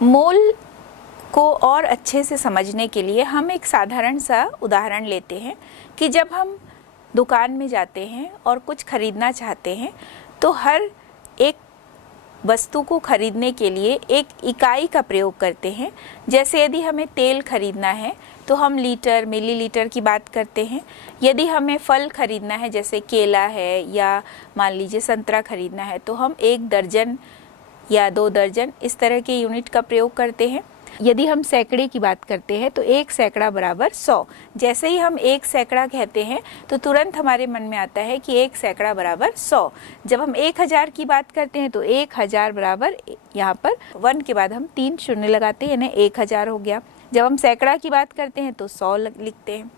मोल को और अच्छे से समझने के लिए हम एक साधारण सा उदाहरण लेते हैं कि जब हम दुकान में जाते हैं और कुछ खरीदना चाहते हैं तो हर एक वस्तु को खरीदने के लिए एक इकाई का प्रयोग करते हैं। जैसे यदि हमें तेल खरीदना है तो हम लीटर मिलीलीटर की बात करते हैं। यदि हमें फल खरीदना है जैसे केला है या मान लीजिए संतरा खरीदना है तो हम 1 दर्जन या 2 दर्जन इस तरह के यूनिट का प्रयोग करते हैं। यदि हम सैकड़े की बात करते हैं तो 1 सैकड़ा बराबर 100। जैसे ही हम 1 सैकड़ा कहते हैं तो तुरंत हमारे मन में आता है कि 1 सैकड़ा बराबर 100। जब हम 1000 की बात करते हैं तो 1000 बराबर, यहाँ पर 1 के बाद हम 3 शून्य लगाते हैं, यानी 1000 हो गया। जब हम सैकड़ा की बात करते हैं तो 100 लिखते हैं।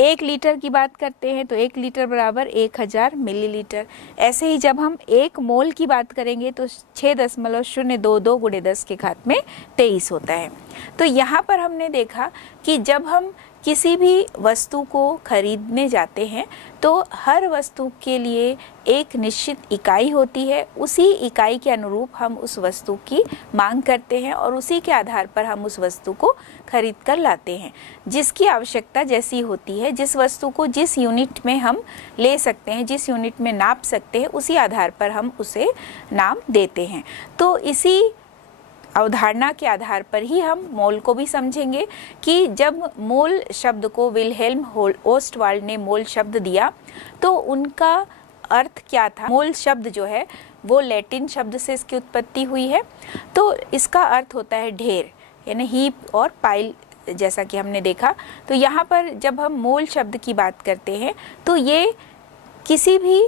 1 लीटर की बात करते हैं तो 1 लीटर बराबर 1000 मिलीलीटर। ऐसे ही जब हम 1 मोल की बात करेंगे तो 6.022 गुणे 10 के घात में 23 होता है। तो यहाँ पर हमने देखा कि जब हम किसी भी वस्तु को खरीदने जाते हैं तो हर वस्तु के लिए एक निश्चित इकाई होती है। उसी इकाई के अनुरूप हम उस वस्तु की मांग करते हैं और उसी के आधार पर हम उस वस्तु को खरीद कर लाते हैं। जिसकी आवश्यकता जैसी होती है, जिस वस्तु को जिस यूनिट में हम ले सकते हैं, जिस यूनिट में नाप सकते हैं, उसी आधार पर हम उसे नाम देते हैं। तो इसी अवधारणा के आधार पर ही हम मोल को भी समझेंगे कि जब मोल शब्द को विल्हेल्म ओस्टवाल्ड ने मोल शब्द दिया तो उनका अर्थ क्या था। मोल शब्द जो है वो लैटिन शब्द से इसकी उत्पत्ति हुई है। तो इसका अर्थ होता है ढेर, यानी हीप और पाइल, जैसा कि हमने देखा। तो यहाँ पर जब हम मोल शब्द की बात करते हैं तो ये किसी भी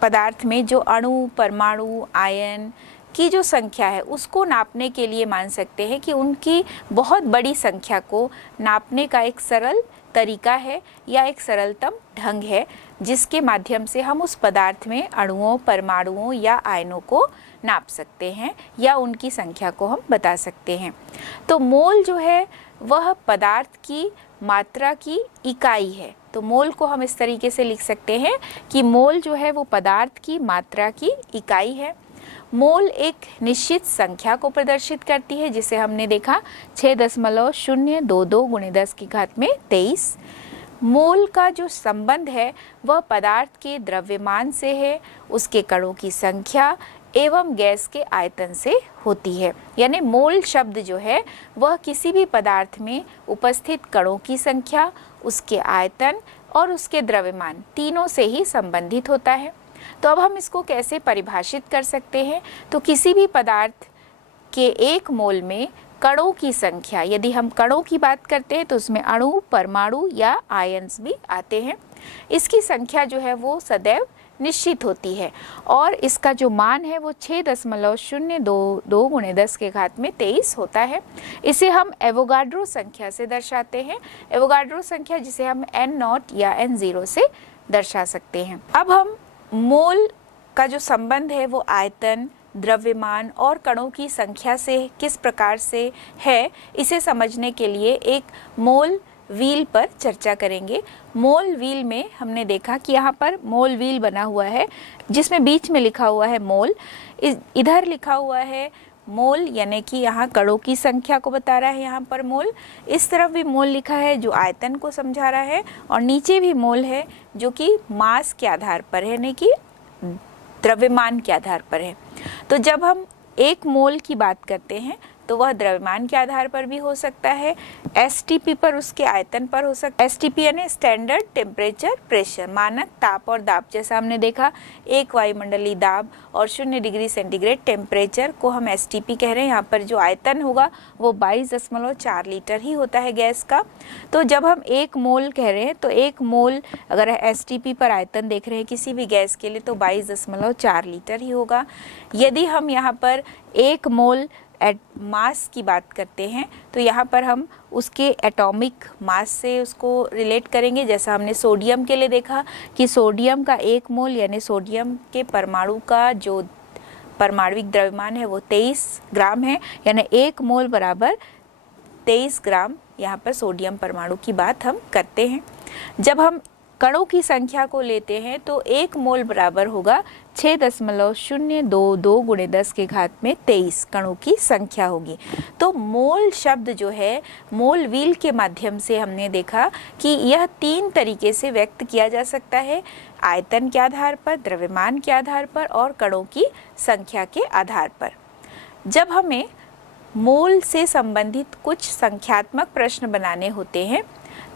पदार्थ में जो अणु, परमाणु, आयन की जो संख्या है उसको नापने के लिए मान सकते हैं कि उनकी बहुत बड़ी संख्या को नापने का एक सरल तरीका है या एक सरलतम ढंग है जिसके माध्यम से हम उस पदार्थ में अणुओं, परमाणुओं या आयनों को नाप सकते हैं या उनकी संख्या को हम बता सकते हैं। तो मोल जो है वह पदार्थ की मात्रा की इकाई है। तो मोल को हम इस तरीके से लिख सकते हैं कि मोल जो है वो पदार्थ की मात्रा की इकाई है। मोल एक निश्चित संख्या को प्रदर्शित करती है जिसे हमने देखा 6.022 गुणे 10 की घात में 23। मोल का जो संबंध है वह पदार्थ के द्रव्यमान से है, उसके कणों की संख्या एवं गैस के आयतन से होती है। यानी मोल शब्द जो है वह किसी भी पदार्थ में उपस्थित कणों की संख्या, उसके आयतन और उसके द्रव्यमान तीनों से ही संबंधित होता है। तो अब हम इसको कैसे परिभाषित कर सकते हैं। तो किसी भी पदार्थ के 1 मोल में कणों की संख्या, यदि हम कणों की बात करते हैं तो उसमें अणु, परमाणु या आयन्स भी आते हैं। इसकी संख्या जो है वो सदैव निश्चित होती है और इसका जो मान है वो 6.022 गुणे 10 के घात में 23 होता है। इसे हम एवोगाड्रो संख्या से दर्शाते हैं। एवोगाड्रो संख्या जिसे हम n0 या n0 से दर्शा सकते हैं। अब हम मोल का जो संबंध है वो आयतन, द्रव्यमान और कणों की संख्या से किस प्रकार से है, इसे समझने के लिए एक मोल व्हील पर चर्चा करेंगे। मोल व्हील में हमने देखा कि यहाँ पर मोल व्हील बना हुआ है जिसमें बीच में लिखा हुआ है मोल, इधर लिखा हुआ है मोल, यानी कि यहाँ कणों की संख्या को बता रहा है यहाँ पर मोल। इस तरफ भी मोल लिखा है जो आयतन को समझा रहा है और नीचे भी मोल है जो कि मास के आधार पर है, यानी कि द्रव्यमान के आधार पर है। तो जब हम 1 मोल की बात करते हैं तो वह द्रव्यमान के आधार पर भी हो सकता है, एसटीपी पर, उसके आयतन पर हो सकता है। एसटीपी यानी स्टैंडर्ड टेम्परेचर प्रेशर, मानक ताप और दाब। जैसा हमने देखा 1 वायुमंडलीय दाब और 0 डिग्री सेंटीग्रेड टेम्परेचर को हम एसटीपी कह रहे हैं। यहाँ पर जो आयतन होगा वो 22.4 लीटर ही होता है गैस का। तो जब हम 1 मोल कह रहे हैं तो 1 मोल अगर एसटीपी पर आयतन देख रहे हैं किसी भी गैस के लिए तो 22.4 लीटर ही होगा। यदि हम यहाँ पर 1 मोल मास की बात करते हैं तो यहाँ पर हम उसके एटॉमिक मास से उसको रिलेट करेंगे। जैसा हमने सोडियम के लिए देखा कि सोडियम का 1 मोल यानी सोडियम के परमाणु का जो परमाणविक द्रव्यमान है वो 23 ग्राम है, यानी 1 मोल बराबर 23 ग्राम यहाँ पर सोडियम परमाणु की बात हम करते हैं। जब हम कणों की संख्या को लेते हैं तो 1 मोल बराबर होगा 6.022 गुणे 10 के घात में 23 कणों की संख्या होगी। तो मोल शब्द जो है, मोल व्हील के माध्यम से हमने देखा कि यह 3 तरीके से व्यक्त किया जा सकता है, आयतन के आधार पर, द्रव्यमान के आधार पर और कणों की संख्या के आधार पर। जब हमें मोल से संबंधित कुछ संख्यात्मक प्रश्न बनाने होते हैं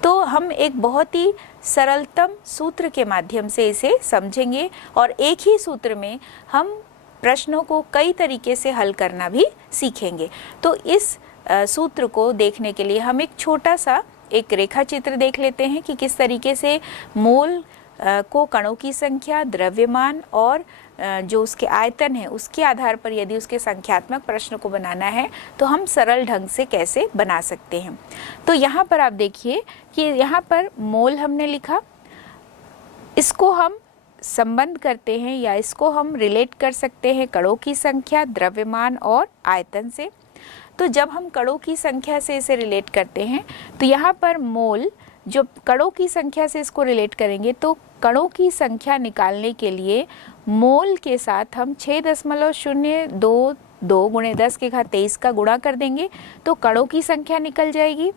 तो हम एक बहुत ही सरलतम सूत्र के माध्यम से इसे समझेंगे और एक ही सूत्र में हम प्रश्नों को कई तरीके से हल करना भी सीखेंगे। तो इस सूत्र को देखने के लिए हम एक छोटा सा एक रेखा चित्र देख लेते हैं कि किस तरीके से मोल को कणों की संख्या, द्रव्यमान और जो उसके आयतन है उसके आधार पर यदि उसके संख्यात्मक प्रश्न को बनाना है तो हम सरल ढंग से कैसे बना सकते हैं। तो यहाँ पर आप देखिए कि यहाँ पर मोल हमने लिखा, इसको हम संबंध करते हैं या इसको हम रिलेट कर सकते हैं कणों की संख्या, द्रव्यमान और आयतन से। तो जब हम कणों की संख्या से इसे रिलेट करते हैं तो यहाँ पर मोल, जो कणों की संख्या से इसको रिलेट करेंगे तो कणों की संख्या निकालने के लिए मोल के साथ हम 6.022 गुणे 10 के घात 23 का गुणा कर देंगे तो कणों की संख्या निकल जाएगी।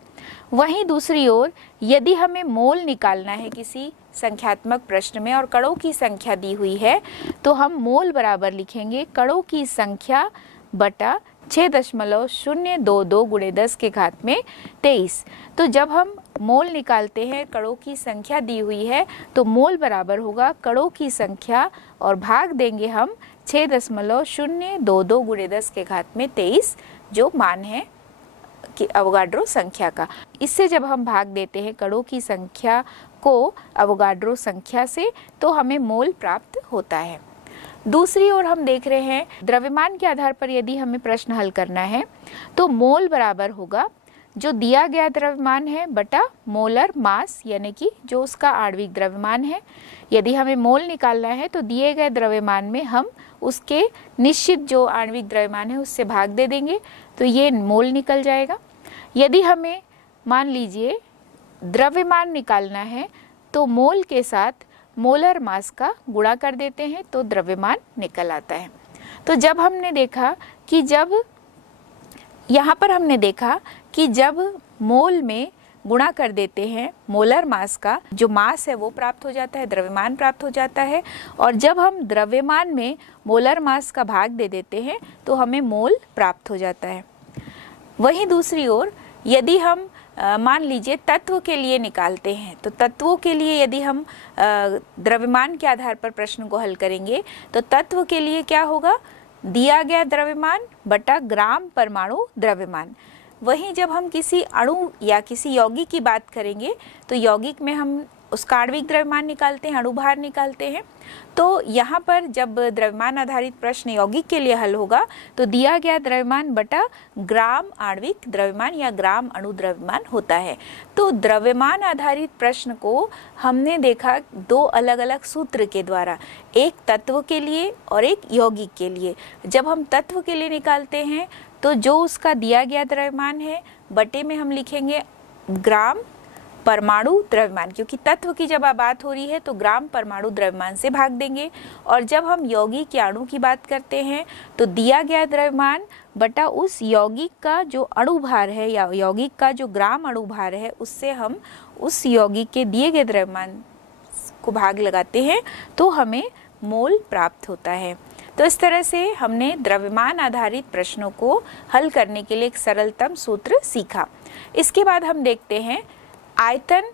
वहीं दूसरी ओर यदि हमें मोल निकालना है किसी संख्यात्मक प्रश्न में और कणों की संख्या दी हुई है तो हम मोल बराबर लिखेंगे कणों की संख्या बटा 6.022 गुणे 10 के घात में 23। तो जब हम मोल निकालते हैं, कणों की संख्या दी हुई है तो मोल बराबर होगा कणों की संख्या और भाग देंगे हम 6.022 गुणे 10 के घात में 23 जो मान है कि अवोगाड्रो संख्या का। इससे जब हम भाग देते हैं कणों की संख्या को अवोगाड्रो संख्या से तो हमें मोल प्राप्त होता है। दूसरी ओर हम देख रहे हैं द्रव्यमान के आधार पर यदि हमें प्रश्न हल करना है तो मोल बराबर होगा जो दिया गया द्रव्यमान है बटा मोलर मास, यानी कि जो उसका आणविक द्रव्यमान है। यदि हमें मोल निकालना है तो दिए गए द्रव्यमान में हम उसके निश्चित जो आणविक द्रव्यमान है उससे भाग दे देंगे तो ये मोल निकल जाएगा। यदि हमें मान लीजिए द्रव्यमान निकालना है तो मोल के साथ मोलर मास का गुणा कर देते हैं तो द्रव्यमान निकल आता है। तो जब हमने देखा कि जब मोल में गुणा कर देते हैं मोलर मास का, जो मास है वो प्राप्त हो जाता है, द्रव्यमान प्राप्त हो जाता है। और जब हम द्रव्यमान में मोलर मास का भाग दे देते हैं तो हमें मोल प्राप्त हो जाता है। वहीं दूसरी ओर यदि हम मान लीजिए तत्व के लिए निकालते हैं तो तत्वों के लिए यदि हम द्रव्यमान के आधार पर प्रश्न को हल करेंगे तो तत्व के लिए क्या होगा, दिया गया द्रव्यमान बटा ग्राम परमाणु द्रव्यमान। वहीं जब हम किसी अणु या किसी यौगिक की बात करेंगे तो यौगिक में हम उसका आणविक द्रव्यमान निकालते हैं, अणुभार निकालते हैं। तो यहाँ पर जब द्रव्यमान आधारित प्रश्न यौगिक के लिए हल होगा तो दिया गया द्रव्यमान बटा ग्राम आणविक द्रव्यमान या ग्राम अणु द्रव्यमान होता है। तो द्रव्यमान आधारित प्रश्न को हमने देखा दो अलग अलग सूत्र के द्वारा, एक तत्व के लिए और एक यौगिक के लिए। जब हम तत्व के लिए निकालते हैं तो जो उसका दिया गया द्रव्यमान है बटे में हम लिखेंगे ग्राम परमाणु द्रव्यमान, क्योंकि तत्व की जब बात हो रही है तो ग्राम परमाणु द्रव्यमान से भाग देंगे। और जब हम यौगिक या अणु की बात करते हैं तो दिया गया द्रव्यमान बटा उस यौगिक का जो अणुभार है या यौगिक का जो ग्राम अणुभार है उससे हम उस यौगिक के दिए गए द्रव्यमान को भाग लगाते हैं तो हमें मोल प्राप्त होता है। तो इस तरह से हमने द्रव्यमान आधारित प्रश्नों को हल करने के लिए एक सरलतम सूत्र सीखा। इसके बाद हम देखते हैं आयतन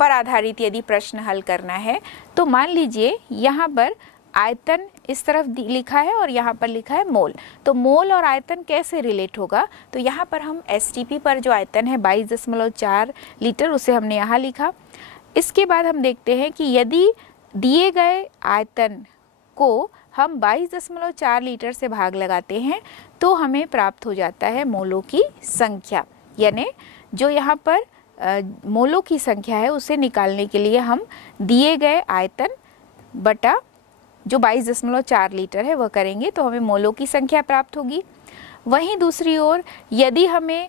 पर आधारित यदि प्रश्न हल करना है तो मान लीजिए यहाँ पर आयतन इस तरफ लिखा है और यहाँ पर लिखा है मोल। तो मोल और आयतन कैसे रिलेट होगा, तो यहाँ पर हम STP पर जो आयतन है 22.4 लीटर उसे हमने यहाँ लिखा। इसके बाद हम देखते हैं कि यदि दिए गए आयतन को हम 22.4 लीटर से भाग लगाते हैं तो हमें प्राप्त हो जाता है मोलों की संख्या, यानी जो यहाँ पर मोलों की संख्या है उसे निकालने के लिए हम दिए गए आयतन बटा जो 22.4 लीटर है वह करेंगे तो हमें मोलों की संख्या प्राप्त होगी। वहीं दूसरी ओर यदि हमें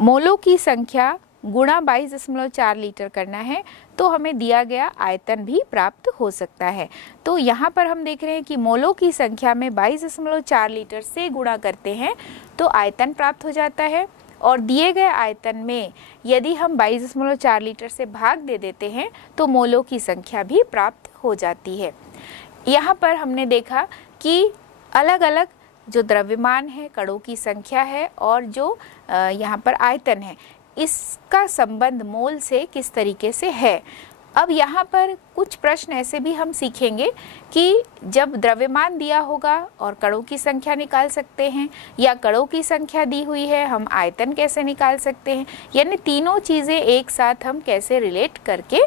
मोलों की संख्या गुणा 22.4 लीटर करना है तो हमें दिया गया आयतन भी प्राप्त हो सकता है। तो यहाँ पर हम देख रहे हैं कि मोलों की संख्या में 22.4 लीटर से गुणा करते हैं तो आयतन प्राप्त हो जाता है, और दिए गए आयतन में यदि हम 22.4 लीटर से भाग दे देते हैं तो मोलों की संख्या भी प्राप्त हो जाती है। यहाँ पर हमने देखा कि अलग अलग जो द्रव्यमान है, कणों की संख्या है और जो यहाँ पर आयतन है, इसका संबंध मोल से किस तरीके से है। अब यहाँ पर कुछ प्रश्न ऐसे भी हम सीखेंगे कि जब द्रव्यमान दिया होगा और कणों की संख्या निकाल सकते हैं, या कणों की संख्या दी हुई है हम आयतन कैसे निकाल सकते हैं, यानी तीनों चीज़ें एक साथ हम कैसे रिलेट करके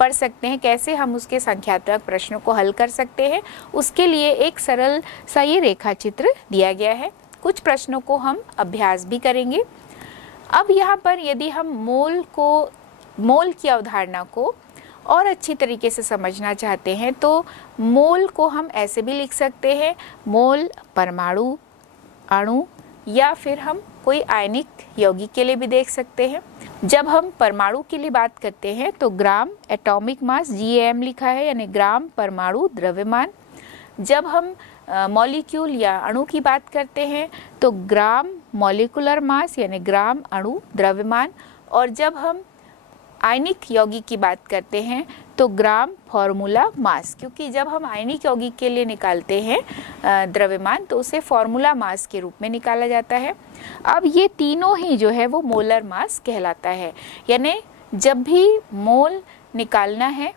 पढ़ सकते हैं, कैसे हम उसके संख्यात्मक प्रश्नों को हल कर सकते हैं। उसके लिए एक सरल सा ये रेखा चित्र दिया गया है। कुछ प्रश्नों को हम अभ्यास भी करेंगे। अब यहाँ पर यदि हम मोल की अवधारणा को और अच्छी तरीके से समझना चाहते हैं तो मोल को हम ऐसे भी लिख सकते हैं, मोल परमाणु, अणु, या फिर हम कोई आयनिक यौगिक के लिए भी देख सकते हैं। जब हम परमाणु के लिए बात करते हैं तो ग्राम एटॉमिक मास, GAM लिखा है, यानी ग्राम परमाणु द्रव्यमान। जब हम मॉलिक्यूल या अणु की बात करते हैं तो ग्राम मॉलिक्यूलर मास, यानी ग्राम अणु द्रव्यमान। और जब हम आयनिक यौगिक की बात करते हैं तो ग्राम फॉर्मूला मास, क्योंकि जब हम आयनिक यौगिक के लिए निकालते हैं द्रव्यमान तो उसे फॉर्मूला मास के रूप में निकाला जाता है। अब ये तीनों ही जो है वो मोलर मास कहलाता है। यानी जब भी मोल निकालना है,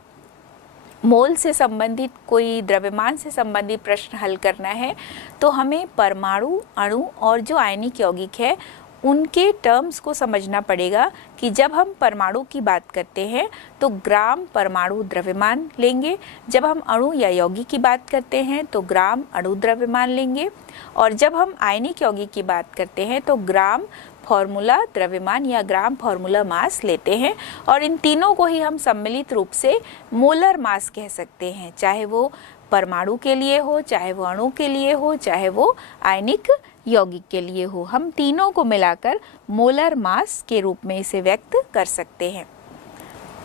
मोल से संबंधित कोई द्रव्यमान से संबंधित प्रश्न हल करना है, तो हमें परमाणु, अणु और जो आयनिक यौगिक है उनके टर्म्स को समझना पड़ेगा कि जब हम परमाणु की बात करते हैं तो ग्राम परमाणु द्रव्यमान लेंगे, जब हम अणु या यौगिक की बात करते हैं तो ग्राम अणु द्रव्यमान लेंगे, और जब हम आयनिक यौगिक की बात करते हैं तो ग्राम फॉर्मूला द्रव्यमान या ग्राम फॉर्मूला मास लेते हैं। और इन तीनों को ही हम सम्मिलित रूप से मोलर मास कह सकते हैं, चाहे वो परमाणु के लिए हो, चाहे वो अणु के लिए हो, चाहे वो आयनिक यौगिक के लिए हो। हम तीनों को मिलाकर मोलर मास के रूप में इसे व्यक्त कर सकते हैं।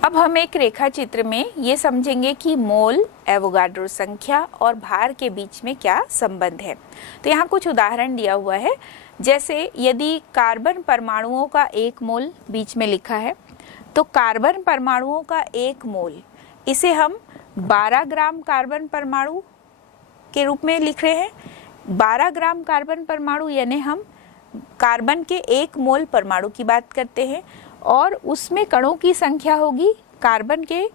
अब हम एक रेखा चित्र में ये समझेंगे कि मोल, एवोगाड्रो संख्या और भार के बीच में क्या संबंध है। तो यहाँ कुछ उदाहरण दिया हुआ है। जैसे यदि कार्बन परमाणुओं का 1 मोल बीच में लिखा है तो कार्बन परमाणुओं का 1 मोल, इसे हम 12 ग्राम कार्बन परमाणु के रूप में लिख रहे हैं। 12 ग्राम कार्बन परमाणु यानी हम कार्बन के 1 मोल परमाणु की बात करते हैं, और उसमें कणों की संख्या होगी कार्बन के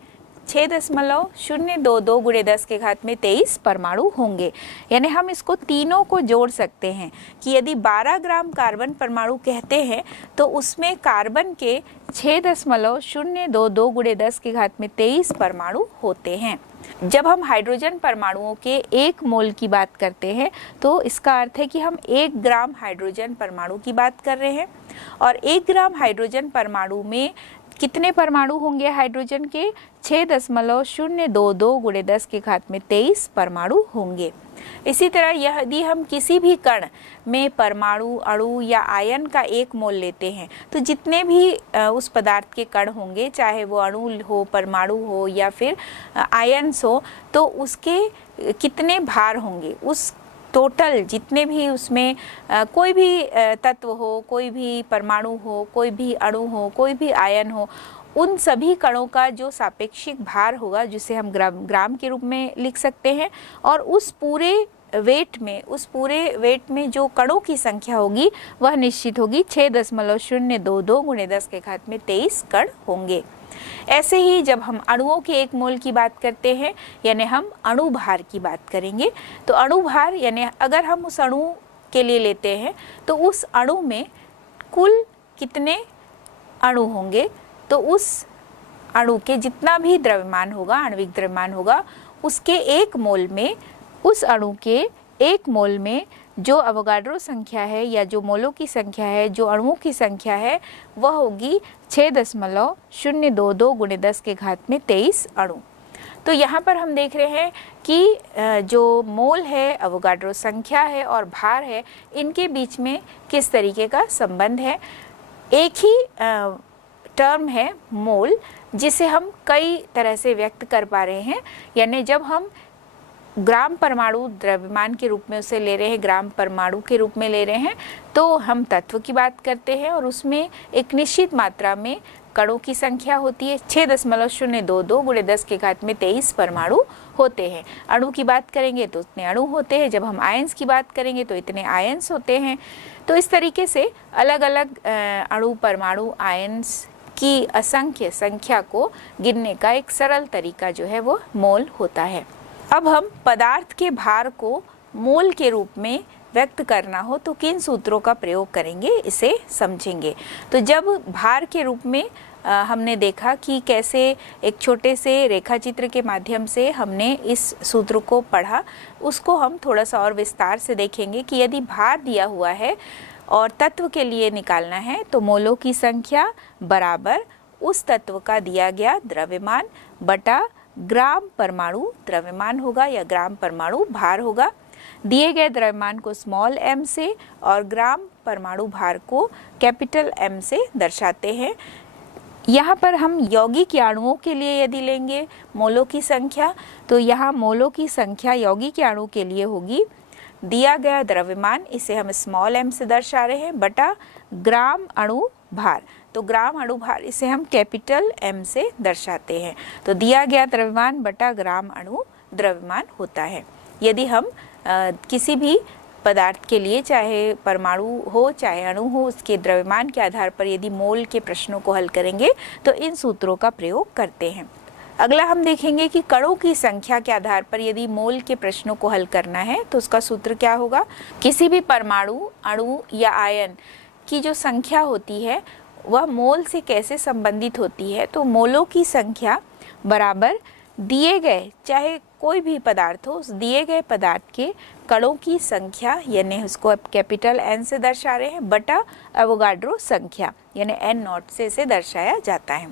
6.022 गुणे 10 के घात में 23 परमाणु होंगे। यानी हम इसको तीनों को जोड़ सकते हैं कि यदि 12 ग्राम कार्बन परमाणु कहते हैं तो उसमें कार्बन के 6.022 गुणे 10 के घात में 23 परमाणु होते हैं। जब हम हाइड्रोजन परमाणुओं के 1 मोल की बात करते हैं तो इसका अर्थ है कि हम 1 ग्राम हाइड्रोजन परमाणु की बात कर रहे हैं, और 1 ग्राम हाइड्रोजन परमाणु में कितने परमाणु होंगे हाइड्रोजन के? 6.022 गुणे 10 के घात में 23 परमाणु होंगे। इसी तरह यदि हम किसी भी कण में परमाणु, अणु या आयन का 1 मोल लेते हैं तो जितने भी उस पदार्थ के कण होंगे, चाहे वो अणु हो, परमाणु हो या फिर आयन्स हो, तो उसके कितने भार होंगे, उस टोटल जितने भी उसमें कोई भी तत्व हो, कोई भी परमाणु हो, कोई भी अणु हो, कोई भी आयन हो, उन सभी कणों का जो सापेक्षिक भार होगा, जिसे हम ग्राम के रूप में लिख सकते हैं, और उस पूरे वेट में जो कणों की संख्या होगी वह निश्चित होगी। 6.022 गुणे 10 के घात में 23 कण होंगे। ऐसे ही जब हम अणुओं के 1 मोल की बात करते हैं, यानी हम अणु भार की बात करेंगे, तो अणु भार यानी अगर हम उस अणु के लिए लेते हैं तो उस अणु में कुल कितने अणु होंगे, तो उस अणु के जितना भी द्रव्यमान होगा, आणविक द्रव्यमान होगा, उसके 1 मोल में, उस अणु के 1 मोल में जो अवोगाड्रो संख्या है या जो मोलों की संख्या है, जो अणुओं की संख्या है, वह होगी 6.022 गुणे 10 के घात में 23 अणु। तो यहाँ पर हम देख रहे हैं कि जो मोल है, अवोगाड्रो संख्या है और भार है, इनके बीच में किस तरीके का संबंध है। एक ही टर्म है मोल, जिसे हम कई तरह से व्यक्त कर पा रहे हैं। यानी जब हम ग्राम परमाणु द्रव्यमान के रूप में उसे ले रहे हैं, ग्राम परमाणु के रूप में ले रहे हैं, तो हम तत्व की बात करते हैं और उसमें एक निश्चित मात्रा में कणों की संख्या होती है। 6.022 × 10⁻23 परमाणु होते हैं। अणु की बात करेंगे तो उतने अणु होते हैं। जब हम आयंस की बात करेंगे तो इतने आयंस होते हैं। तो इस तरीके से अलग अलग अणु, परमाणु, आयंस की असंख्य संख्या को गिनने का एक सरल तरीका जो है वो मोल होता है। अब हम पदार्थ के भार को मोल के रूप में व्यक्त करना हो तो किन सूत्रों का प्रयोग करेंगे, इसे समझेंगे। तो जब भार के रूप में हमने देखा कि कैसे एक छोटे से रेखा चित्र के माध्यम से हमने इस सूत्र को पढ़ा, उसको हम थोड़ा सा और विस्तार से देखेंगे कि यदि भार दिया हुआ है और तत्व के लिए निकालना है तो मोलों की संख्या बराबर उस तत्व का दिया गया द्रव्यमान बटा ग्राम परमाणु द्रव्यमान होगा या ग्राम परमाणु भार होगा। दिए गए द्रव्यमान को स्मॉल m से और ग्राम परमाणु भार को कैपिटल M से दर्शाते हैं। यहाँ पर हम यौगिक अणुओं के लिए यदि लेंगे मोलों की संख्या, तो यहाँ मोलों की संख्या यौगिक अणु के लिए होगी दिया गया द्रव्यमान, इसे हम स्मॉल m से दर्शा रहे हैं, बटा ग्राम अणु भार। तो ग्राम अणु भार इसे हम कैपिटल M से दर्शाते हैं। तो दिया गया द्रव्यमान बटा ग्राम अणु द्रव्यमान होता है। यदि हम किसी भी पदार्थ के लिए, चाहे परमाणु हो चाहे अणु हो, उसके द्रव्यमान के आधार पर यदि मोल के प्रश्नों को हल करेंगे तो इन सूत्रों का प्रयोग करते हैं। अगला हम देखेंगे कि कणों की संख्या के आधार पर यदि मोल के प्रश्नों को हल करना है तो उसका सूत्र क्या होगा। किसी भी परमाणु, अणु या आयन की जो संख्या होती है वह मोल से कैसे संबंधित होती है, तो मोलों की संख्या बराबर दिए गए, चाहे कोई भी पदार्थ हो, उस दिए गए पदार्थ के कणों की संख्या, यानी उसको अब कैपिटल N से दर्शा रहे हैं, बटा एवोगाड्रो संख्या यानी N0 से इसे दर्शाया जाता है।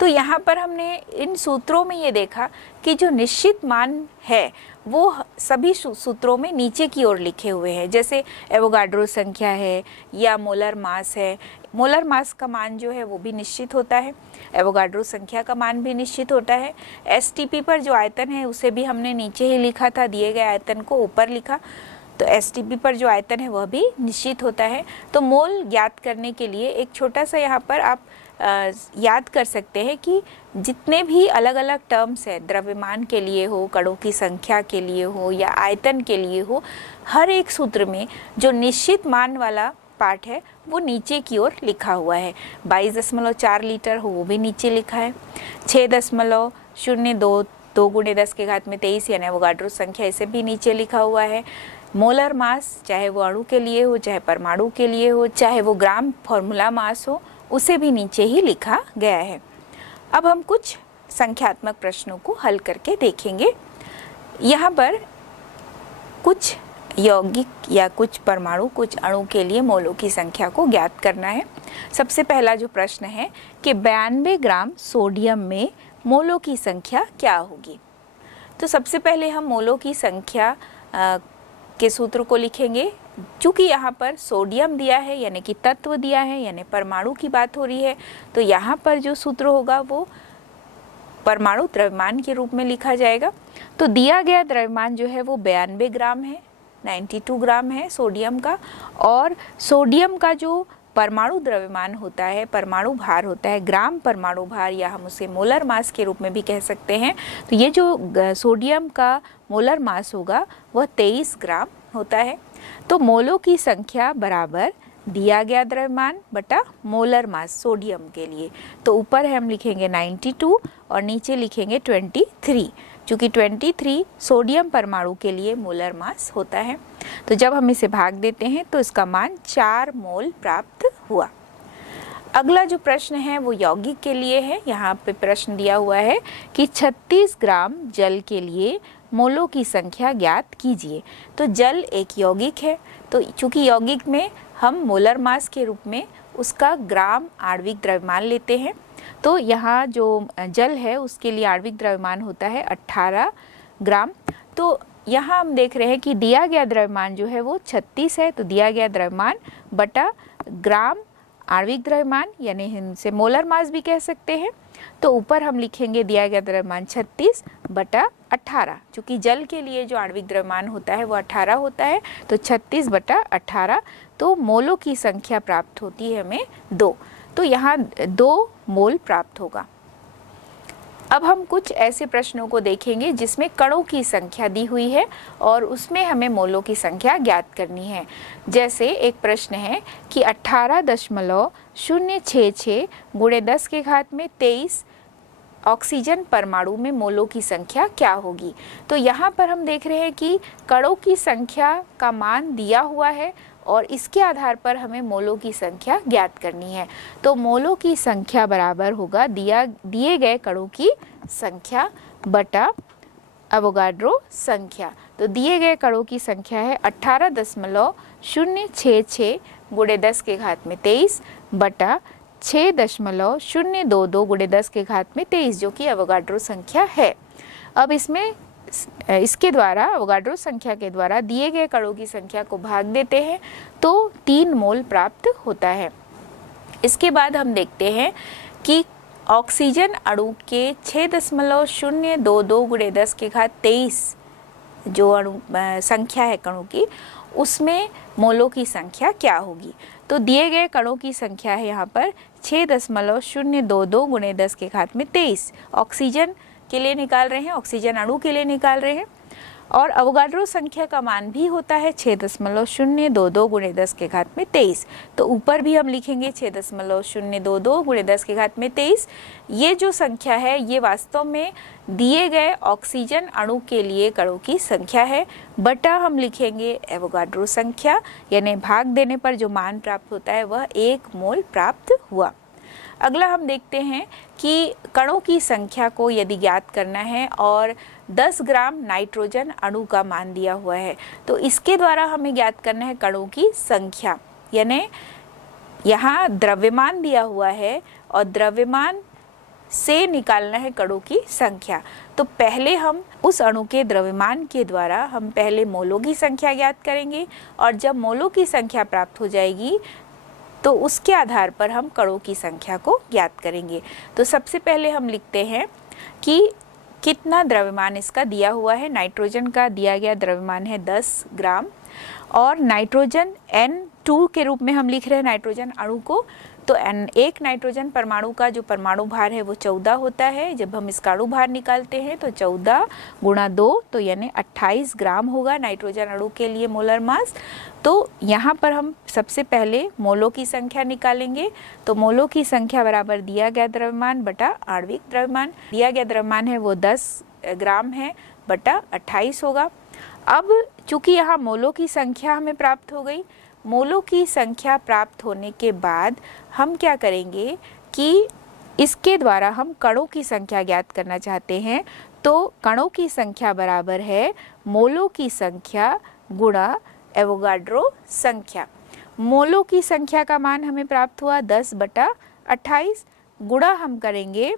तो यहाँ पर हमने इन सूत्रों में ये देखा कि जो निश्चित मान है वो सभी सूत्रों में नीचे की ओर लिखे हुए हैं। जैसे एवोगाड्रो संख्या है या मोलर मास है, मोलर मास का मान जो है वो भी निश्चित होता है, एवोगाड्रो संख्या का मान भी निश्चित होता है। एसटीपी पर जो आयतन है उसे भी हमने नीचे ही लिखा था, दिए गए आयतन को ऊपर लिखा, तो एसटीपी पर जो आयतन है वह भी निश्चित होता है। तो मोल ज्ञात करने के लिए एक छोटा सा यहाँ पर आप याद कर सकते हैं कि जितने भी अलग अलग टर्म्स है, द्रव्यमान के लिए हो, कणों की संख्या के लिए हो या आयतन के लिए हो, हर एक सूत्र में जो निश्चित मान वाला पार्ट है वो नीचे की ओर लिखा हुआ है। 22.4 लीटर हो वो भी नीचे लिखा है। 6.022 × 10⁻23 यानी एवोगाड्रो संख्या, इसे भी नीचे लिखा हुआ है। मोलर मास, चाहे वो अणु के लिए हो चाहे परमाणु के लिए हो, चाहे वो ग्राम फॉर्मूला मास हो, उसे भी नीचे ही लिखा गया है। अब हम कुछ संख्यात्मक प्रश्नों को हल करके देखेंगे। यहाँ पर कुछ यौगिक या कुछ परमाणु, कुछ अणु के लिए मोलों की संख्या को ज्ञात करना है। सबसे पहला जो प्रश्न है कि 92 ग्राम सोडियम में मोलों की संख्या क्या होगी। तो सबसे पहले हम मोलों की संख्या के सूत्र को लिखेंगे। चूँकि यहाँ पर सोडियम दिया है यानी कि तत्व दिया है, यानी परमाणु की बात हो रही है, तो यहाँ पर जो सूत्र होगा वो परमाणु द्रव्यमान के रूप में लिखा जाएगा। तो दिया गया द्रव्यमान जो है वो 92 ग्राम है, 92 ग्राम है सोडियम का, और सोडियम का जो परमाणु द्रव्यमान होता है, परमाणु भार होता है, ग्राम परमाणु भार, या हम उसे मोलर मास के रूप में भी कह सकते हैं। तो ये जो सोडियम का मोलर मास होगा वह 23 ग्राम होता है। तो मोलों की संख्या बराबर दिया गया द्रव्यमान बटा मोलर मास सोडियम के लिए। तो ऊपर हम लिखेंगे 92 और नीचे लिखेंगे 23, चूँकि 23 सोडियम परमाणु के लिए मोलर मास होता है। तो जब हम इसे भाग देते हैं तो इसका मान 4 मोल प्राप्त हुआ। अगला जो प्रश्न है वो यौगिक के लिए है। यहाँ पे प्रश्न दिया हुआ है कि 36 ग्राम जल के लिए मोलों की संख्या ज्ञात कीजिए। तो जल एक यौगिक है, तो चूँकि यौगिक में हम मोलर मास के रूप में उसका ग्राम आणविक द्रव्यमान लेते हैं, तो यहाँ जो जल है उसके लिए आणविक द्रव्यमान होता है 18 ग्राम। तो यहाँ हम देख रहे हैं कि दिया गया द्रव्यमान जो है वो 36 है, तो दिया गया द्रव्यमान बटा ग्राम आणविक द्रव्यमान यानी इसे मोलर मास भी कह सकते हैं। तो ऊपर हम लिखेंगे दिया गया द्रव्यमान 36/18, चूँकि जल के लिए जो आणविक द्रव्यमान होता है वो 18 होता है, तो 36/18, तो मोलों की संख्या प्राप्त होती है हमें 2, तो यहाँ 2 मोल प्राप्त होगा। अब हम कुछ ऐसे प्रश्नों को देखेंगे जिसमें कणों की संख्या दी हुई है और उसमें हमें मोलों की संख्या ज्ञात करनी है। जैसे एक प्रश्न है कि 18.066 × 10⁻23 ऑक्सीजन परमाणु में मोलों की संख्या क्या होगी। तो यहाँ पर हम देख रहे हैं कि कणों की संख्या का मान दिया हुआ है और इसके आधार पर हमें मोलों की संख्या ज्ञात करनी है। तो मोलों की संख्या बराबर होगा दिए गए कणों की संख्या बटा अवोगाड्रो संख्या। तो दिए गए कणों की संख्या है 18.066 × 10⁻23 बटा 6.022 × 10⁻23, जो कि अवोगाड्रो संख्या है। अब इसके द्वारा अवोगाड्रो संख्या के द्वारा दिए गए कणों की संख्या को भाग देते हैं तो 3 मोल प्राप्त होता है। इसके बाद हम देखते हैं कि ऑक्सीजन अणु के 6.022 × 10⁻23 जो अणु संख्या है कणों की, उसमें मोलों की संख्या क्या होगी। तो दिए गए कणों की संख्या है यहाँ पर 6.022 × 10⁻23 ऑक्सीजन के लिए निकाल रहे हैं, ऑक्सीजन अणु के लिए निकाल रहे हैं, और अवोगाड्रो संख्या का मान भी होता है 6.022 × 10⁻23। तो ऊपर भी हम लिखेंगे 6.022 × 10⁻23। ये जो संख्या है ये वास्तव में दिए गए ऑक्सीजन अणु के लिए कणों की संख्या है, बटा हम लिखेंगे एवोगाड्रो संख्या, यानी भाग देने पर जो मान प्राप्त होता है वह 1 मोल प्राप्त हुआ। अगला हम देखते हैं कि कणों की संख्या को यदि ज्ञात करना है और 10 ग्राम नाइट्रोजन अणु का मान दिया हुआ है, तो इसके द्वारा हमें ज्ञात करना है कणों की संख्या, यानी यहाँ द्रव्यमान दिया हुआ है और द्रव्यमान से निकालना है कणों की संख्या। तो पहले हम उस अणु के द्रव्यमान के द्वारा हम पहले मोलों की संख्या ज्ञात करेंगे और जब मोलों की संख्या प्राप्त हो जाएगी तो उसके आधार पर हम कणों की संख्या को ज्ञात करेंगे। तो सबसे पहले हम लिखते हैं कि कितना द्रव्यमान इसका दिया हुआ है। नाइट्रोजन का दिया गया द्रव्यमान है 10 ग्राम और नाइट्रोजन N2 के रूप में हम लिख रहे हैं नाइट्रोजन अणु को। तो एक नाइट्रोजन परमाणु का जो परमाणु भार है वो 14 होता है। जब हम इसका अणु भार निकालते हैं तो 14 × 2 तो यानी 28 ग्राम होगा नाइट्रोजन अणु के लिए मोलर मास। तो यहाँ पर हम सबसे पहले मोलों की संख्या निकालेंगे। तो मोलों की संख्या बराबर दिया गया द्रव्यमान बटा आणविक द्रव्यमान। दिया गया द्रव्यमान है वो 10 ग्राम है बटा 28 होगा। अब चूंकि यहाँ मोलों की संख्या हमें प्राप्त हो गई, मोलों की संख्या प्राप्त होने के बाद हम क्या करेंगे कि इसके द्वारा हम कणों की संख्या ज्ञात करना चाहते हैं। तो कणों की संख्या बराबर है मोलों की संख्या गुणा एवोगाड्रो संख्या। मोलों की संख्या का मान हमें प्राप्त हुआ 10/28 गुणा हम करेंगे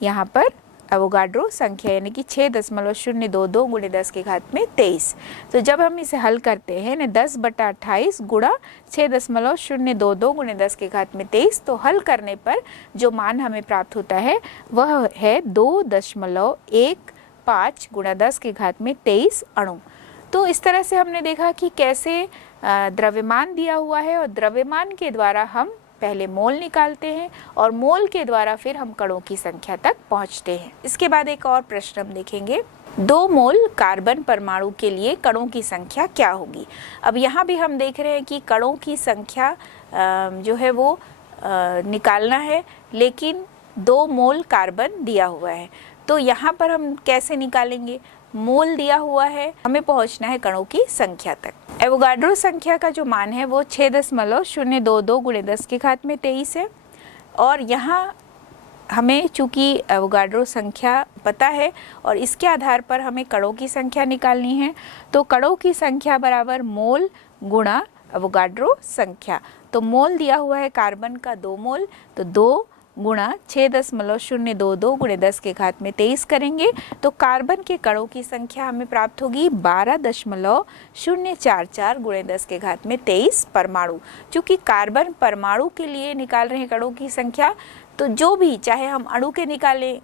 यहाँ पर एवोगाड्रो संख्या यानी कि 6.022 × 10⁻23। तो जब हम इसे हल करते हैं ना 10/28 गुणा 6.022 × 10⁻23, तो हल करने पर जो मान हमें प्राप्त होता है वह है 2.15 × 10⁻23 अणु। तो इस तरह से हमने देखा कि कैसे द्रव्यमान दिया हुआ है और द्रव्यमान के द्वारा हम पहले मोल निकालते हैं और मोल के द्वारा फिर हम कणों की संख्या तक पहुंचते हैं। इसके बाद एक और प्रश्न हम देखेंगे, 2 मोल कार्बन परमाणु के लिए कणों की संख्या क्या होगी। अब यहाँ भी हम देख रहे हैं कि कणों की संख्या जो है वो निकालना है, लेकिन 2 मोल कार्बन दिया हुआ है। तो यहाँ पर हम कैसे निकालेंगे, मोल दिया हुआ है, हमें पहुंचना है कणों की संख्या तक। एवोगाड्रो संख्या का जो मान है वो 6.022 × 10⁻23 है और यहाँ हमें चूँकि एवोगाड्रो संख्या पता है और इसके आधार पर हमें कणों की संख्या निकालनी है। तो कणों की संख्या बराबर मोल गुणा एवोगाड्रो संख्या। तो मोल दिया हुआ है कार्बन का 2 मोल, तो 2 गुणा 6.022 गुणे 10 के घात में 23 करेंगे तो कार्बन के कणों की संख्या हमें प्राप्त होगी 12.044 गुणे 10 के घात में 23 परमाणु। चूंकि कार्बन परमाणु के लिए निकाल रहे हैं कणों की संख्या, तो जो भी, चाहे हम अणु के निकालें,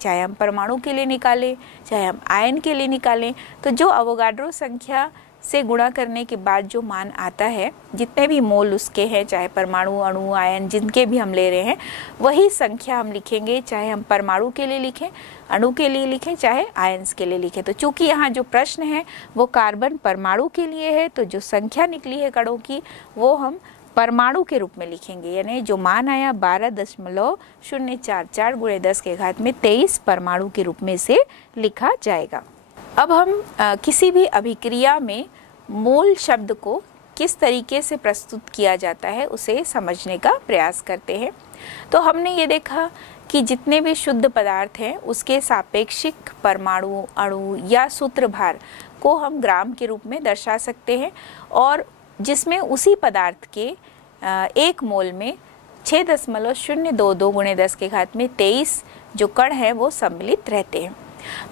चाहे हम परमाणु के लिए निकालें, चाहे हम आयन के लिए निकालें, तो जो अवोगाड्रो संख्या से गुणा करने के बाद जो मान आता है, जितने भी मोल उसके हैं, चाहे परमाणु, अणु, आयन, जिनके भी हम ले रहे हैं, वही संख्या हम लिखेंगे, चाहे हम परमाणु के लिए लिखें, अणु के लिए लिखें, चाहे आयन्स के लिए लिखें। तो चूंकि यहाँ जो प्रश्न है वो कार्बन परमाणु के लिए है, तो जो संख्या निकली है कणों की वो हम परमाणु के रूप में लिखेंगे, यानी जो मान आया 12.044 गुणे 10 के घात में 23 परमाणु के रूप में से लिखा जाएगा। अब हम किसी भी अभिक्रिया में मोल शब्द को किस तरीके से प्रस्तुत किया जाता है उसे समझने का प्रयास करते हैं। तो हमने ये देखा कि जितने भी शुद्ध पदार्थ हैं उसके सापेक्षिक परमाणु, अणु या सूत्रभार को हम ग्राम के रूप में दर्शा सकते हैं, और जिसमें उसी पदार्थ के 1 मोल में 6.022 गुणे 10 के घात में 23 जो कण हैं वो सम्मिलित रहते हैं।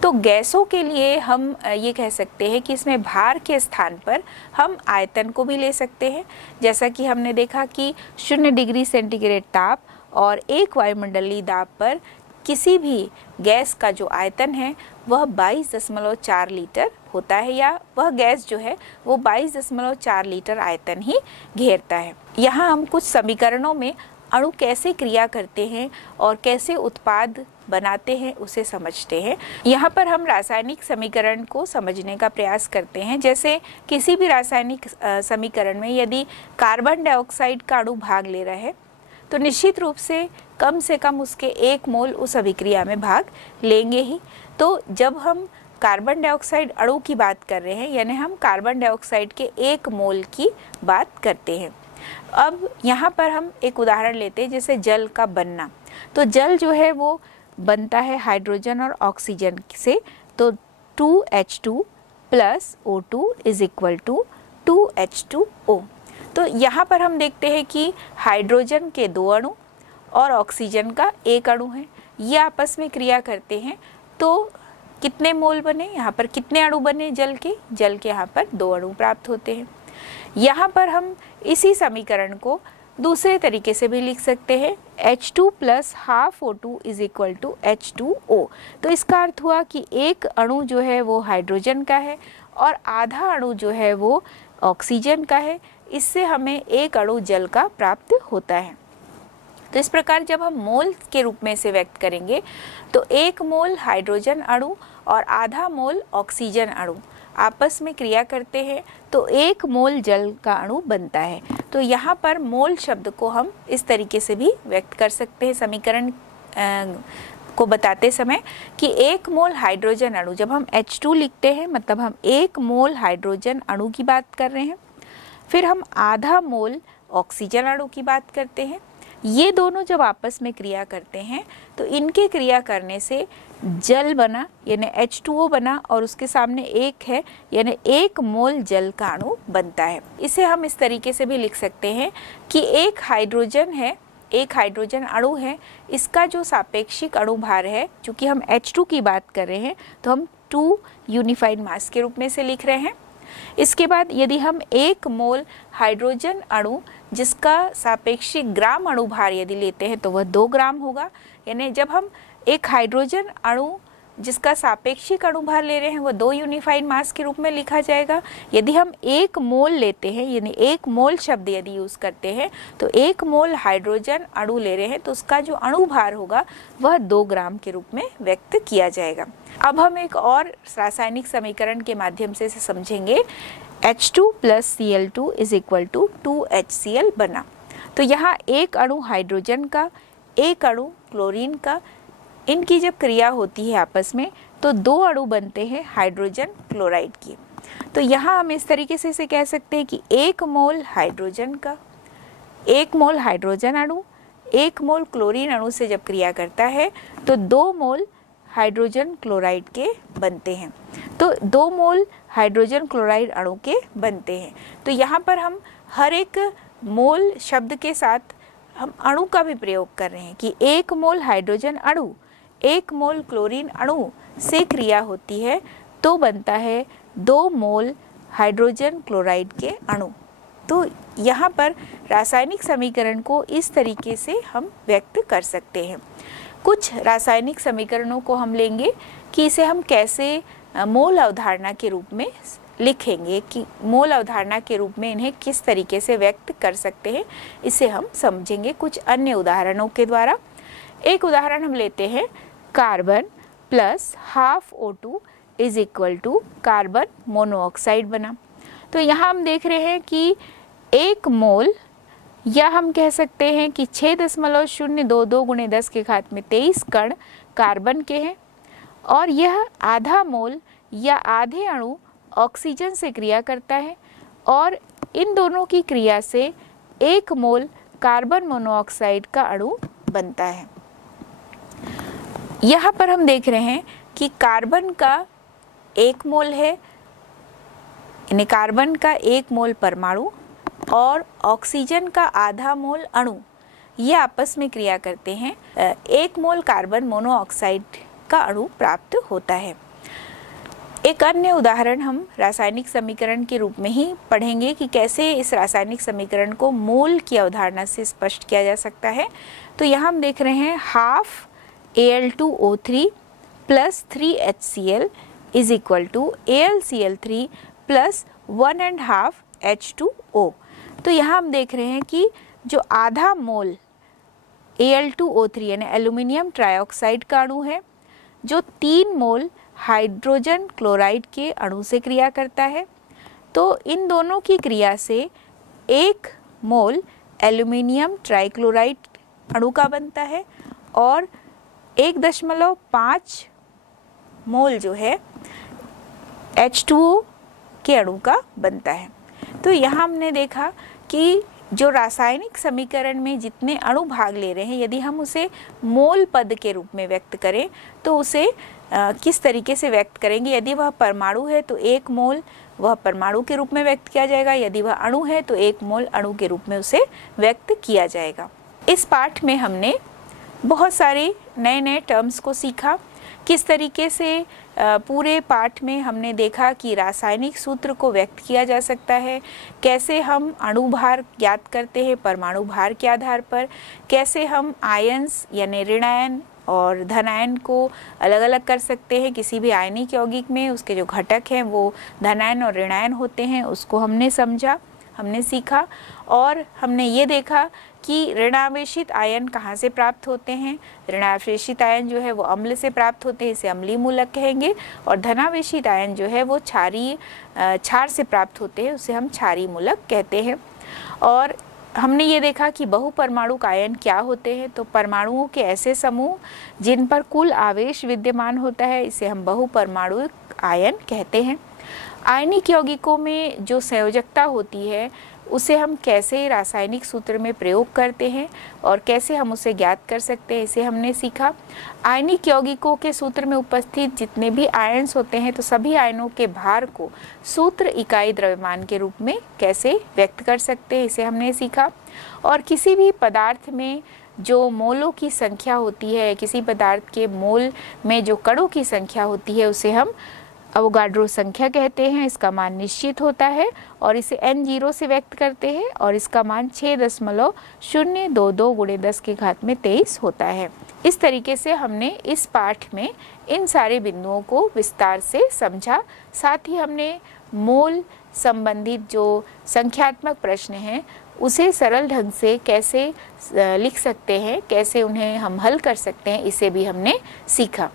तो गैसों के लिए हम ये कह सकते हैं कि इसमें भार के स्थान पर हम आयतन को भी ले सकते हैं। जैसा कि हमने देखा कि 0 डिग्री सेंटीग्रेड ताप और 1 वायुमंडलीय दाब पर किसी भी गैस का जो आयतन है वह 22.4 लीटर होता है, या वह गैस जो है वो 22.4 लीटर आयतन ही घेरता है। यहाँ हम कुछ समीकरणों में अणु कैसे क्रिया करते हैं और कैसे उत्पाद बनाते हैं उसे समझते हैं। यहाँ पर हम रासायनिक समीकरण को समझने का प्रयास करते हैं। जैसे किसी भी रासायनिक समीकरण में यदि कार्बन डाइऑक्साइड का अणु भाग ले रहा है तो निश्चित रूप से कम उसके 1 मोल उस अभिक्रिया में भाग लेंगे ही। तो जब हम कार्बन डाइऑक्साइड अणु की बात कर रहे हैं, यानी हम कार्बन डाइऑक्साइड के 1 मोल की बात करते हैं। अब यहाँ पर हम एक उदाहरण लेते हैं, जैसे जल का बनना। तो जल जो है वो बनता है हाइड्रोजन और ऑक्सीजन से। तो 2H2 plus O2 is equal to 2H2O। तो यहाँ पर हम देखते हैं कि हाइड्रोजन के 2 अणु और ऑक्सीजन का 1 अणु है, ये आपस में क्रिया करते हैं। तो कितने मोल बने, यहाँ पर कितने अणु बने जल के यहाँ पर 2 अणु प्राप्त होते हैं। यहाँ पर हम इसी समीकरण को दूसरे तरीके से भी लिख सकते हैं, H2 plus half O2 is equal to H2O। तो इसका अर्थ हुआ कि 1 अणु जो है वो हाइड्रोजन का है और आधा अणु जो है वो ऑक्सीजन का है। इससे हमें 1 अणु जल का प्राप्त होता है। तो इस प्रकार जब हम मोल के रूप में इसे व्यक्त करेंगे तो 1 मोल हाइड्रोजन अणु और आधा मोल ऑक्सीजन अणु आपस में क्रिया करते हैं तो 1 मोल जल का अणु बनता है। तो यहाँ पर मोल शब्द को हम इस तरीके से भी व्यक्त कर सकते हैं समीकरण को बताते समय कि 1 मोल हाइड्रोजन अणु, जब हम H2 लिखते हैं मतलब हम 1 मोल हाइड्रोजन अणु की बात कर रहे हैं, फिर हम आधा मोल ऑक्सीजन अणु की बात करते हैं। ये दोनों जब आपस में क्रिया करते हैं तो इनके क्रिया करने से जल बना, यानी H2O बना, और उसके सामने 1 है यानी 1 मोल जल का अणु बनता है। इसे हम इस तरीके से भी लिख सकते हैं कि एक हाइड्रोजन है, एक हाइड्रोजन अणु है, इसका जो सापेक्षिक अणु भार है, चूंकि हम H2 की बात कर रहे हैं तो हम 2 यूनिफाइड मास के रूप में से लिख रहे हैं। इसके बाद यदि हम 1 मोल हाइड्रोजन अणु जिसका सापेक्षिक ग्राम अणु भार यदि लेते हैं तो वह 2 ग्राम होगा। यानी जब हम एक हाइड्रोजन अणु जिसका सापेक्षिक अणु भार ले रहे हैं वो 2 यूनिफाइड मास के रूप में लिखा जाएगा। यदि हम 1 मोल लेते हैं, यानी 1 मोल शब्द यदि यूज़ करते हैं तो 1 मोल हाइड्रोजन अणु ले रहे हैं तो उसका जो अणु भार होगा वह 2 ग्राम के रूप में व्यक्त किया जाएगा। अब हम एक और रासायनिक समीकरण के माध्यम से इसे समझेंगे। H2 plus Cl2 is equal to 2HCl बना। तो यहाँ 1 अणु हाइड्रोजन का, 1 अणु क्लोरीन का, इनकी जब क्रिया होती है आपस में तो 2 अणु बनते हैं हाइड्रोजन क्लोराइड की। तो यहाँ हम इस तरीके से इसे कह सकते हैं कि 1 मोल हाइड्रोजन का, 1 मोल हाइड्रोजन अणु 1 मोल क्लोरीन अणु से जब क्रिया करता है तो 2 मोल हाइड्रोजन क्लोराइड के बनते हैं। तो 2 मोल हाइड्रोजन क्लोराइड अणु के बनते हैं। तो यहाँ पर हम हर एक मोल शब्द के साथ हम अणु का भी प्रयोग कर रहे हैं कि 1 मोल हाइड्रोजन अणु 1 मोल क्लोरीन अणु से क्रिया होती है तो बनता है 2 मोल हाइड्रोजन क्लोराइड के अणु। तो यहाँ पर रासायनिक समीकरण को इस तरीके से हम व्यक्त कर सकते हैं। कुछ रासायनिक समीकरणों को हम लेंगे कि इसे हम कैसे मोल अवधारणा के रूप में लिखेंगे, कि मोल अवधारणा के रूप में इन्हें किस तरीके से व्यक्त कर सकते हैं, इसे हम समझेंगे कुछ अन्य उदाहरणों के द्वारा। एक उदाहरण हम लेते हैं, carbon plus half O2 is equal to carbon monoxide बना। तो यहाँ हम देख रहे हैं कि 1 मोल, या हम कह सकते हैं कि 6.022 × 10⁻23 कण कार्बन के हैं और यह आधा मोल या आधे अणु ऑक्सीजन से क्रिया करता है और इन दोनों की क्रिया से 1 मोल कार्बन मोनोऑक्साइड का अणु बनता है। यहाँ पर हम देख रहे हैं कि कार्बन का 1 मोल है, यानी कार्बन का 1 मोल परमाणु और ऑक्सीजन का आधा मोल अणु, ये आपस में क्रिया करते हैं, 1 मोल कार्बन मोनोऑक्साइड का अणु प्राप्त होता है। एक अन्य उदाहरण हम रासायनिक समीकरण के रूप में ही पढ़ेंगे कि कैसे इस रासायनिक समीकरण को मोल की अवधारणा से स्पष्ट किया जा सकता है। तो यहाँ हम देख रहे हैं half Al2O3 plus 3HCl is equal to AlCl3 plus 1.5 H2O। तो यहाँ हम देख रहे हैं कि जो आधा मोल Al2O3 यानी एल्यूमिनियम ट्राइऑक्साइड का अणु है, जो 3 मोल हाइड्रोजन क्लोराइड के अणु से क्रिया करता है, तो इन दोनों की क्रिया से 1 मोल एल्यूमिनियम ट्राइक्लोराइड अणु का बनता है और 1.5 मोल जो है H2O के अणु का बनता है। तो यहाँ हमने देखा कि जो रासायनिक समीकरण में जितने अणु भाग ले रहे हैं, यदि हम उसे मोल पद के रूप में व्यक्त करें तो उसे किस तरीके से व्यक्त करेंगे। यदि वह परमाणु है तो 1 मोल वह परमाणु के रूप में व्यक्त किया जाएगा, यदि वह अणु है तो 1 मोल अणु के रूप में उसे व्यक्त किया जाएगा। इस पाठ में हमने बहुत सारे नए नए टर्म्स को सीखा। किस तरीके से पूरे पाठ में हमने देखा कि रासायनिक सूत्र को व्यक्त किया जा सकता है, कैसे हम अणु भार ज्ञात करते हैं परमाणु भार के आधार पर, कैसे हम आयन्स यानी ऋणायन और धनायन को अलग अलग कर सकते हैं। किसी भी आयनिक यौगिक में उसके जो घटक हैं वो धनायन और ऋणायन होते हैं, उसको हमने समझा, हमने सीखा। और हमने ये देखा कि ऋणावेशित आयन कहाँ से प्राप्त होते हैं। ऋणावेशित आयन जो है वो अम्ल से प्राप्त होते हैं, इसे अम्लीय मूलक कहेंगे, और धनावेशित आयन जो है वो क्षार से प्राप्त होते हैं, उसे हम क्षारीय मूलक कहते हैं। और हमने ये देखा कि बहुपरमाणुक आयन क्या होते हैं। तो परमाणुओं के ऐसे समूह जिन पर कुल आवेश विद्यमान होता है, इसे हम बहुपरमाणुक आयन कहते हैं। आयनिक यौगिकों में जो संयोजकता होती है उसे हम कैसे रासायनिक सूत्र में प्रयोग करते हैं और कैसे हम उसे ज्ञात कर सकते हैं, इसे हमने सीखा। आयनिक यौगिकों के सूत्र में उपस्थित जितने भी आयन्स होते हैं, तो सभी आयनों के भार को सूत्र इकाई द्रव्यमान के रूप में कैसे व्यक्त कर सकते हैं, इसे हमने सीखा। और किसी भी पदार्थ में जो मोलों की संख्या होती है, किसी पदार्थ के मोल में जो कणों की संख्या होती है, उसे हम अवोगाड्रो संख्या कहते हैं। इसका मान निश्चित होता है और इसे n0 से व्यक्त करते हैं और इसका मान 6.022 × 10⁻23 होता है। इस तरीके से हमने इस पाठ में इन सारे बिंदुओं को विस्तार से समझा। साथ ही हमने मोल संबंधित जो संख्यात्मक प्रश्न हैं उसे सरल ढंग से कैसे लिख सकते हैं, कैसे उन्हें हम हल कर सकते हैं, इसे भी हमने सीखा।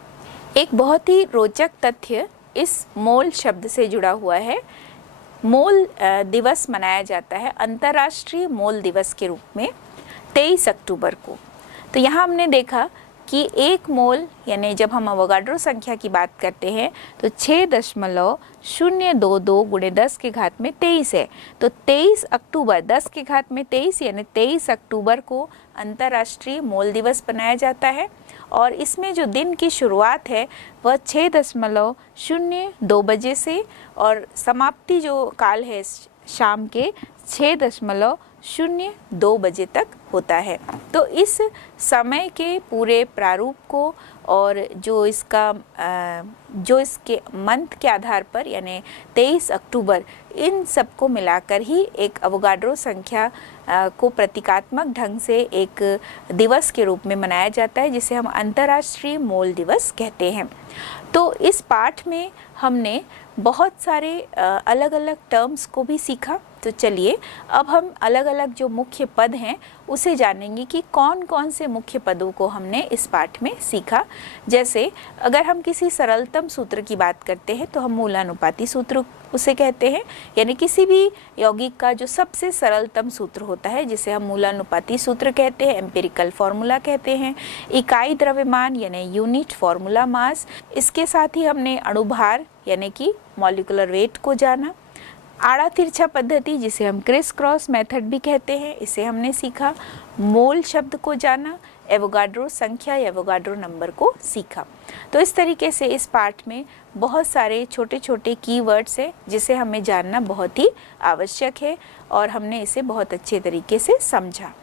एक बहुत ही रोचक तथ्य इस मोल शब्द से जुड़ा हुआ है। मोल दिवस मनाया जाता है अंतर्राष्ट्रीय मोल दिवस के रूप में 23 अक्टूबर को। तो यहाँ हमने देखा कि 1 मोल यानी जब हम अवोगाड्रो संख्या की बात करते हैं तो 6.022 × 10⁻23 है। तो 23 अक्टूबर 10⁻23 यानी 23 अक्टूबर को अंतर्राष्ट्रीय मोल दिवस मनाया जाता है और इसमें जो दिन की शुरुआत है वह 6.02 बजे से और समाप्ति जो काल है शाम के 2 बजे तक होता है। तो इस समय के पूरे प्रारूप को और जो इसके मंथ के आधार पर यानी 23 अक्टूबर, इन सबको मिलाकर ही एक अवोगाड्रो संख्या को प्रतीकात्मक ढंग से एक दिवस के रूप में मनाया जाता है, जिसे हम अंतर्राष्ट्रीय मोल दिवस कहते हैं। तो इस पाठ में हमने बहुत सारे अलग अलग टर्म्स को भी सीखा। तो चलिए अब हम अलग अलग जो मुख्य पद हैं उसे जानेंगे कि कौन कौन से मुख्य पदों को हमने इस पाठ में सीखा। जैसे अगर हम किसी सरलतम सूत्र की बात करते हैं तो हम मूलानुपाती सूत्र उसे कहते हैं, यानी किसी भी यौगिक का जो सबसे सरलतम सूत्र होता है जिसे हम मूलानुपाती सूत्र कहते हैं, एम्पिरिकल फार्मूला कहते हैं। इकाई द्रव्यमान यानी यूनिट फार्मूला मास, इसके साथ ही हमने अणुभार यानी कि मॉलिक्यूलर वेट को जाना। आड़ा तिरछा पद्धति जिसे हम क्रिस क्रॉस मेथड भी कहते हैं, इसे हमने सीखा। मोल शब्द को जाना, एवोगाड्रो संख्या या एवोगाड्रो नंबर को सीखा। तो इस तरीके से इस पाठ में बहुत सारे छोटे छोटे कीवर्ड्स हैं जिसे हमें जानना बहुत ही आवश्यक है और हमने इसे बहुत अच्छे तरीके से समझा।